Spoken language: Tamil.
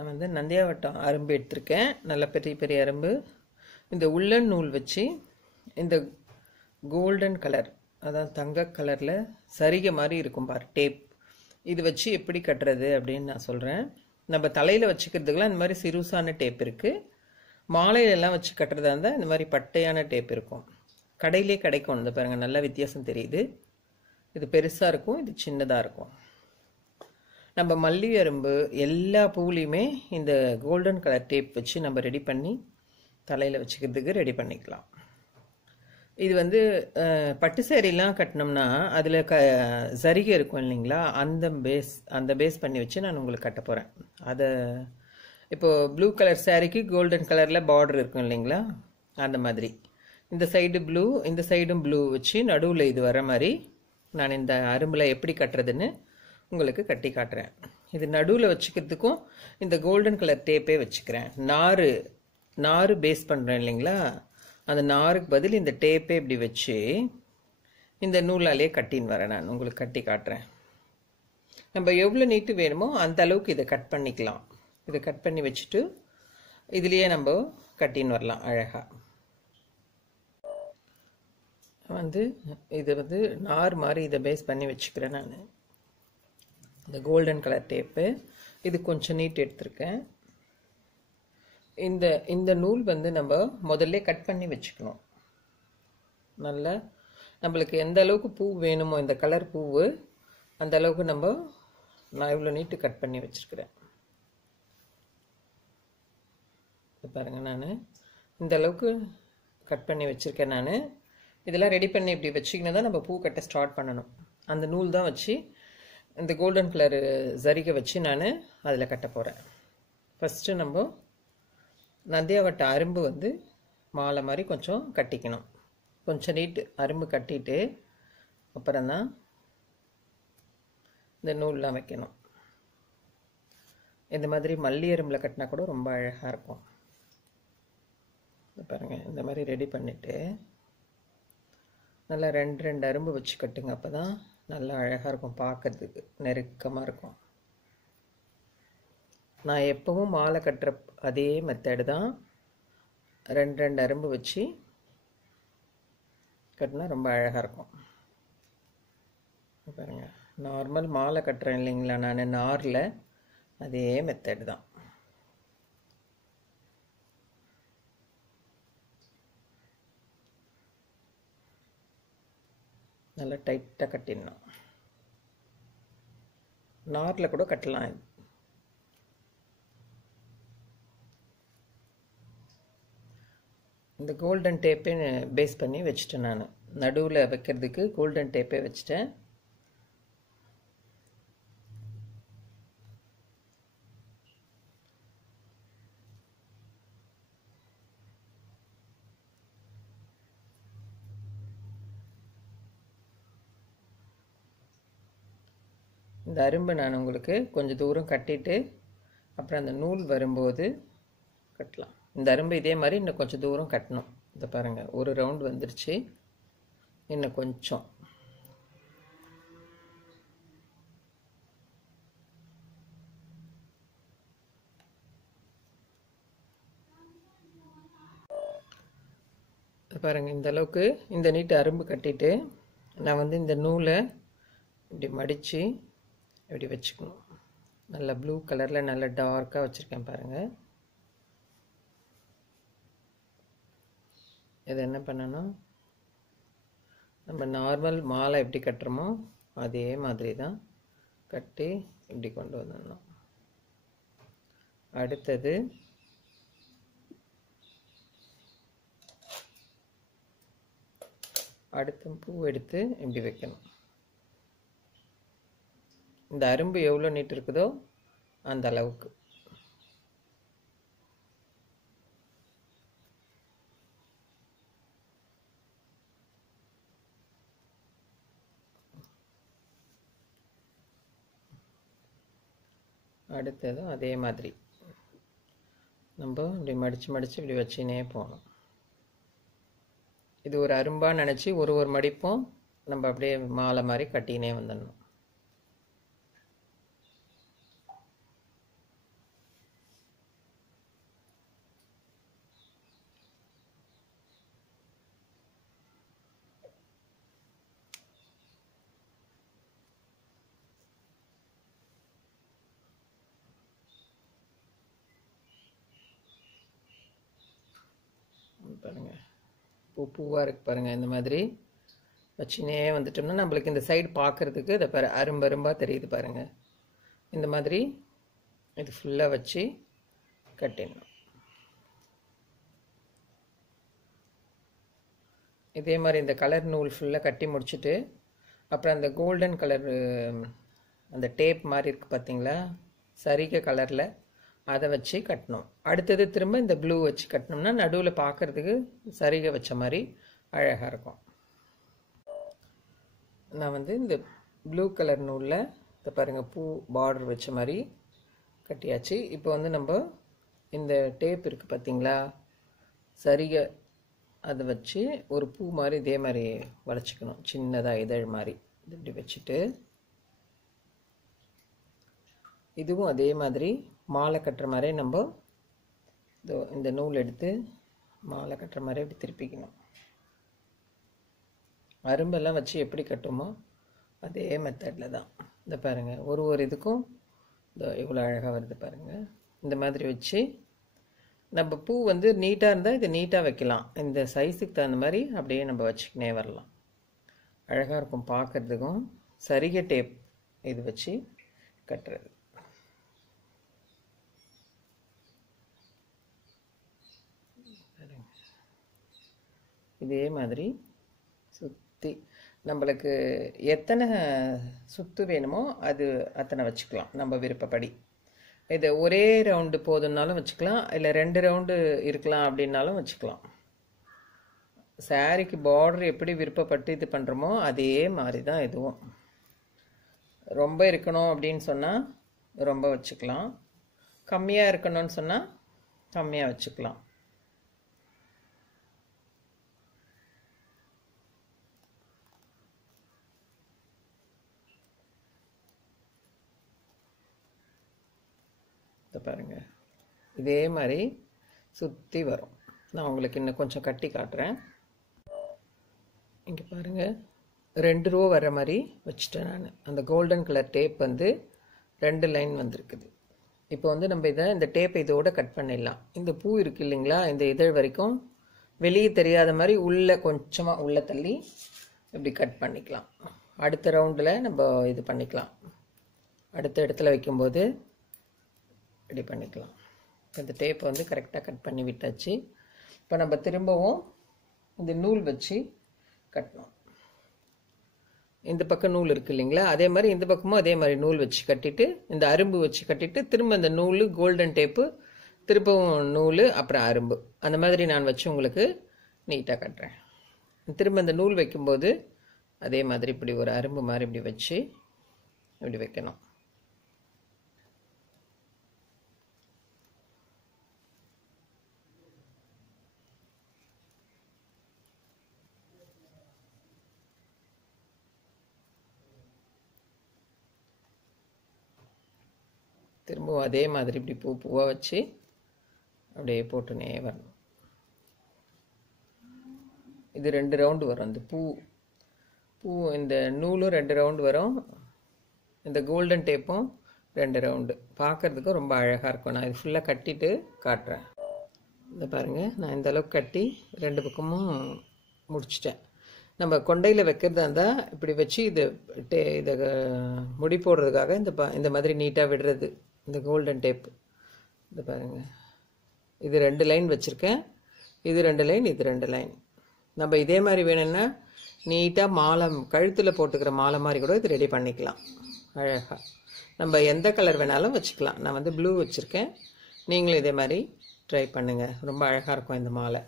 நான் வந்து நந்தியாவட்டம் அரும்பு எடுத்திருக்கேன். நல்ல பெரிய பெரிய அரும்பு. இந்த உள்ளன் நூல் வச்சு இந்த கோல்டன் கலர் அதான் தங்க கலரில் சரிகை மாதிரி இருக்கும் பார் டேப் இது வச்சு எப்படி கட்டுறது அப்படின்னு நான் சொல்கிறேன் நம்ம தலையில் வச்சுக்கிறதுக்கெலாம் இந்த மாதிரி சிறுசான டேப் இருக்குது மாலையிலெல்லாம் வச்சு கட்டுறதா இருந்தால் இந்த மாதிரி பட்டையான டேப் இருக்கும். கடையிலே கிடைக்கும். இந்த பாருங்கள் நல்ல வித்தியாசம் தெரியுது. இது பெருசாக இருக்கும் இது சின்னதாக இருக்கும். நம்ம மல்லி அரும்பு எல்லா பூலையுமே இந்த கோல்டன் கலர் டேப் வச்சு நம்ம ரெடி பண்ணி தலையில் வச்சுக்கிறதுக்கு ரெடி பண்ணிக்கலாம். இது வந்து பட்டு சேரீலாம் கட்டினோம்னா அதில் க சரிகை இருக்கும் இல்லைங்களா? அந்த பேஸ் அந்த பேஸ் பண்ணி வச்சு நான் உங்களுக்கு கட்ட போகிறேன் அதை இப்போது ப்ளூ கலர் சேரீக்கு கோல்டன் கலரில் பார்டர் இருக்கும் இல்லைங்களா? அந்த மாதிரி. இந்த சைடு ப்ளூ இந்த சைடும் ப்ளூ வச்சு நடுவில் இது வர மாதிரி நான் இந்த அரும்பில் எப்படி கட்டுறதுன்னு உங்களுக்கு கட்டி காட்டுறேன். இது நடுவில் வச்சுக்கிறதுக்கும் இந்த கோல்டன் கலர் டேப்பே வச்சுக்கிறேன். நாறு நாறு பேஸ் பண்ணுறேன் இல்லைங்களா? அந்த நாருக்கு பதில் இந்த டேப்பே இப்படி வச்சு இந்த நூலாலே கட்டின்னு வரேன் நான். உங்களுக்கு கட்டி காட்டுறேன். நம்ம எவ்வளோ நீட்டு வேணுமோ அந்த அளவுக்கு இதை கட் பண்ணிக்கலாம். இதை கட் பண்ணி வச்சுட்டு இதுலேயே நம்ம கட்டின்னு வரலாம் அழகாக வந்து இது வந்து நார் மாதிரி இதை பேஸ் பண்ணி வச்சுக்கிறேன் நான். இந்த கோல்டன் கலர் டேப்பு இது கொஞ்சம் நீட் எடுத்திருக்கேன். இந்த இந்த நூல் வந்து நம்ம முதல்ல கட் பண்ணி வச்சுக்கணும். நல்லா நம்மளுக்கு எந்த அளவுக்கு பூ வேணுமோ இந்த கலர் பூவு அந்த அளவுக்கு நம்ம நான் இவ்வளோ நீட்டு கட் பண்ணி வச்சுருக்கிறேன். பாருங்கள் நான். இந்த அளவுக்கு கட் பண்ணி வச்சுருக்கேன் நான். இதெல்லாம் ரெடி பண்ணி இப்படி வச்சிங்கன்னா தான் நம்ம பூ கட்ட ஸ்டார்ட் பண்ணணும். அந்த நூல் தான் வச்சு இந்த கோல்டன் கலர் ஜரிகை வச்சு நான் அதில் கட்ட போகிறேன் ஃபஸ்ட்டு நம்ம நந்தியாவட்ட அரும்பு வந்து மாலை மாதிரி கொஞ்சம் கட்டிக்கணும். கொஞ்சம் நீட்டு அரும்பு கட்டிட்டு அப்புறம்தான் இந்த நூல்லாம் வைக்கணும். இந்த மாதிரி மல்லி அரும்பில் கட்டினா கூட ரொம்ப அழகாக இருக்கும். பாருங்கள் இந்த மாதிரி ரெடி பண்ணிவிட்டு நல்லா ரெண்டு ரெண்டு அரும்பு வச்சு கட்டுங்க அப்போ தான் நல்லா அழகாக இருக்கும் பார்க்கறதுக்கு நெருக்கமாக இருக்கும். நான் எப்பவும் மாலை கட்டுற அதே மெத்தடு தான். ரெண்டு ரெண்டு அரும்பு வச்சு கட்டினா ரொம்ப அழகாக இருக்கும். பாருங்க. நார்மல் மாலை கட்டுறேன் இல்லைங்களா நான் நாரில் அதே மெத்தடு தான். நல்லா டைட்டாக கட்டிடணும். நாரில் கூட கட்டலாம் இது. இந்த கோல்டன் டேப்பே பேஸ் பண்ணி வச்சுட்டேன் நான். நடுவில் வைக்கிறதுக்கு கோல்டன் டேப்பே வச்சுட்டேன். இந்த அரும்பை நான் உங்களுக்கு கொஞ்சம் தூரம் கட்டிட்டு அப்புறம் அந்த நூல் வரும்போது கட்டலாம். இந்த அரும்பு இதே மாதிரி இன்னும் கொஞ்சம் தூரம் கட்டணும். இதை பாருங்கள் ஒரு ரவுண்ட் வந்துருச்சு. இன்னும் கொஞ்சம். பாருங்கள் இந்த அளவுக்கு இந்த நீட்டு அரும்பு கட்டிட்டு நான் வந்து இந்த நூலை இப்படி மடித்து இப்படி வச்சுக்கணும். நல்ல ப்ளூ கலரில் நல்ல டார்க்காக வச்சுருக்கேன் பாருங்கள் இது என்ன பண்ணணும்? நம்ம நார்மல் மாலை எப்படி கட்டுறோமோ அதே மாதிரி தான் கட்டி இப்படி கொண்டு வந்துடணும். அடுத்தது அடுத்த பூ எடுத்து இப்படி வைக்கணும். இந்த அரும்பு எவ்வளோ நீட்டு இருக்குதோ அந்த அளவுக்கு. அடுத்ததும் அதே மாதிரி. நம்ம இப்படி மடித்து மடித்து இப்படி வச்சுனே போகணும். இது ஒரு அரும்பாக நினச்சி ஒரு ஒரு மடிப்பும் நம்ம அப்படியே மாலை மாதிரி கட்டினே வந்துடணும். பாருங்கள் பூ பூவாக இருக்குது பாருங்கள் இந்த மாதிரி. வச்சுனே வந்துட்டோம்னா நம்மளுக்கு இந்த சைடு பார்க்குறதுக்கு இதை பாரு அரும்பு அரும்பாக தெரியுது பாருங்கள் இந்த மாதிரி இது ஃபுல்லாக வச்சு கட்டிடணும். இதே மாதிரி இந்த கலர் நூல் ஃபுல்லாக கட்டி முடிச்சுட்டு அப்புறம் அந்த கோல்டன் கலர் அந்த டேப் மாதிரி இருக்குது பார்த்தீங்களா சரிக கலரில் அதை வச்சு கட்டணும். அடுத்தது திரும்ப இந்த ப்ளூ வச்சு கட்டினோம்னா நடுவில் பார்க்குறதுக்கு சரிகை வச்ச மாதிரி அழகாக இருக்கும். நான் வந்து இந்த ப்ளூ கலர் நூலில் இந்த பாருங்கள் பூ பார்டர் வச்ச மாதிரி கட்டியாச்சு. இப்போ வந்து நம்ம இந்த டேப் இருக்குது பார்த்தீங்களா சரிகை அதை வச்சு ஒரு பூ மாதிரி இதே மாதிரி வளைச்சிக்கணும். சின்னதாக இதழ் மாதிரி இது இப்படி வச்சுட்டு. இதுவும் அதே மாதிரி மாலை கட்டுற மாதிரி நம்ம இதோ இந்த நூல் எடுத்து மாலை கட்டுற மாதிரி இப்படி திருப்பிக்கணும். அரும்பெல்லாம் வச்சு எப்படி கட்டுமோ அதே மெத்தடில் தான். இந்த பாருங்கள் ஒரு ஒரு இதுக்கும் இதோ இவ்வளோ அழகாக வருது பாருங்கள் இந்த மாதிரி வச்சு நம்ம பூ வந்து நீட்டாக இருந்தால் இது நீட்டாக வைக்கலாம். இந்த சைஸுக்கு தகுந்த மாதிரி அப்படியே நம்ம வச்சுக்கினே வரலாம். அழகாக இருக்கும் பார்க்குறதுக்கும் சரிகை டேப் இது வச்சு கட்டுறது. இதே மாதிரி சுற்றி நம்மளுக்கு எத்தனை சுத்து வேணுமோ அது அத்தனை வச்சுக்கலாம் நம்ம விருப்பப்படி. இது ஒரே ரவுண்டு போதும்னாலும் வச்சுக்கலாம் இல்லை ரெண்டு ரவுண்டு இருக்கலாம் அப்படின்னாலும் வச்சுக்கலாம். சாரிக்கு பார்டர் எப்படி விருப்பப்பட்டு இது பண்ணுறோமோ அதே மாதிரி தான் இதுவும். ரொம்ப இருக்கணும் அப்படின்னு சொன்னால் ரொம்ப வச்சுக்கலாம். கம்மியாக இருக்கணும்னு சொன்னால் கம்மியாக வச்சுக்கலாம். இதை பாருங்கள் இதே மாதிரி சுற்றி வரும். நான் உங்களுக்கு இன்னும் கொஞ்சம் கட்டி காட்டுறேன். இங்கே பாருங்கள் ரெண்டு ரூ வர மாதிரி வச்சுட்டேன் நான். அந்த கோல்டன் கலர் டேப் வந்து ரெண்டு லைன் வந்திருக்குது. இப்போ வந்து நம்ம இதை இந்த டேப்பை இதோட கட் பண்ணிடலாம். இந்த பூ இருக்கு இல்லைங்களா? இந்த இதழ் வரைக்கும் வெளியே தெரியாத மாதிரி உள்ளே கொஞ்சமாக உள்ளே தள்ளி இப்படி கட் பண்ணிக்கலாம். அடுத்த ரவுண்டில் நம்ம இது பண்ணிக்கலாம். அடுத்த இடத்துல வைக்கும்போது ரெடி பண்ணிக்கலாம். இந்த டேப்பை வந்து கரெக்டாக கட் பண்ணி விட்டாச்சு. இப்போ நம்ம திரும்பவும் இந்த நூல் வச்சு கட்டணும். இந்த பக்கம் நூல் இருக்கு இல்லைங்களா? அதே மாதிரி இந்த பக்கமும் அதே மாதிரி நூல் வச்சு கட்டிட்டு இந்த அரும்பு வச்சு கட்டிட்டு திரும்ப இந்த நூல் கோல்டன் டேப்பு திரும்பவும் நூல் அப்புறம் அரும்பு. அந்த மாதிரி நான் வச்சு உங்களுக்கு நீட்டாக கட்டுறேன். திரும்ப இந்த நூல் வைக்கும்போது அதே மாதிரி இப்படி ஒரு அரும்பு மாதிரி இப்படி வச்சு இப்படி வைக்கணும். திரும்பவும் அதே மாதிரி இப்படி பூ பூவாக வச்சு அப்படியே போட்டுனே வரணும். இது ரெண்டு ரவுண்டு வரும். இந்த பூ பூ இந்த நூலும் ரெண்டு ரவுண்டு வரும். இந்த கோல்டன் டேப்பும் ரெண்டு ரவுண்டு பார்க்குறதுக்கும் ரொம்ப அழகாக இருக்கும். நான் இது ஃபுல்லாக கட்டிட்டு காட்டுறேன். இந்த பாருங்கள் நான் இந்த அளவுக்கு கட்டி ரெண்டு பக்கமும் முடிச்சிட்டேன். நம்ம கொண்டையில் வைக்கிறதா இருந்தால் இப்படி வச்சு இதை டே இதை முடி போடுறதுக்காக இந்த ப இந்த மாதிரி நீட்டாக விடுறது. இந்த கோல்டன் டேப் இது பாருங்கள் இது ரெண்டு லைன் வச்சுருக்கேன். இது ரெண்டு லைன் இது ரெண்டு லைன் நம்ம இதே மாதிரி வேணும்னா நீட்டாக மாலை கழுத்தில் போட்டுக்கிற மாலை மாதிரி கூட இது ரெடி பண்ணிக்கலாம். அழகாக நம்ம எந்த கலர் வேணாலும் வச்சுக்கலாம். நான் வந்து ப்ளூ வச்சுருக்கேன். நீங்களும் இதே மாதிரி ட்ரை பண்ணுங்கள் ரொம்ப அழகாக இருக்கும் இந்த மாலை.